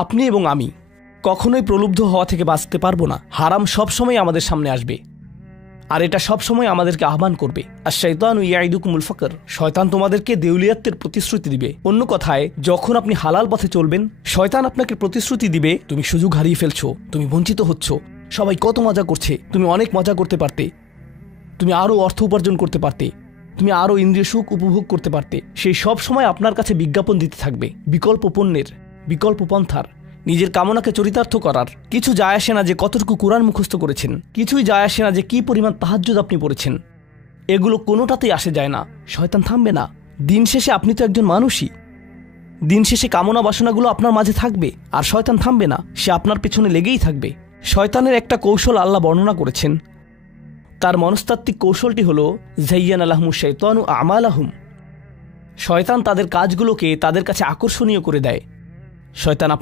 আপনি এবং আমি কখনোই প্রলুব্ধ হওয়া থেকে বাঁচতে পারবো না। হারাম সবসময় আমাদের সামনে আসবে, আর এটা সবসময় আমাদেরকে আহ্বান করবে। আর শাইতানু ইয়াইদুকুমুল ফাকর, শয়তান তোমাদেরকে দেউলিয়াতের প্রতিশ্রুতি দিবে। অন্য কথায়, যখন আপনি হালাল পথে চলবেন, শয়তান আপনাকে প্রতিশ্রুতি দিবে তুমি সুযোগ হারিয়ে ফেলছো, তুমি বঞ্চিত হচ্ছ, সবাই কত মজা করছে, তুমি অনেক মজা করতে পারতে, তুমি আরও অর্থ উপার্জন করতে পারতে, তুমি আরও ইন্দ্রিয় সুখ উপভোগ করতে পারতে। সেই সব সময় আপনার কাছে বিজ্ঞাপন দিতে থাকবে বিকল্প পণ্যের, বিকল্প পন্থার, নিজের কামনাকে চরিতার্থ করার। কিছু যায় আসে না যে কতটুকু কোরআন মুখস্থ করেছেন, কিছুই যায় আসে না যে কি পরিমাণ তাহাজ্জুদ আপনি পড়েছেন, এগুলো কোনোটাতেই আসে যায় না। শয়তান থামবে না। দিন শেষে আপনি তো একজন মানুষই। দিন শেষে কামনা বাসনাগুলো আপনার মাঝে থাকবে, আর শয়তান থামবে না, সে আপনার পেছনে লেগেই থাকবে। শয়তানের একটা কৌশল আল্লাহ বর্ণনা করেছেন। তার মনস্তাত্ত্বিক কৌশলটি হল যায়্যানা লাহুমুশ শাইতানু আমালাহুম। শয়তান তাদের কাজগুলোকে তাদের কাছে আকর্ষণীয় করে দেয়। শয়তান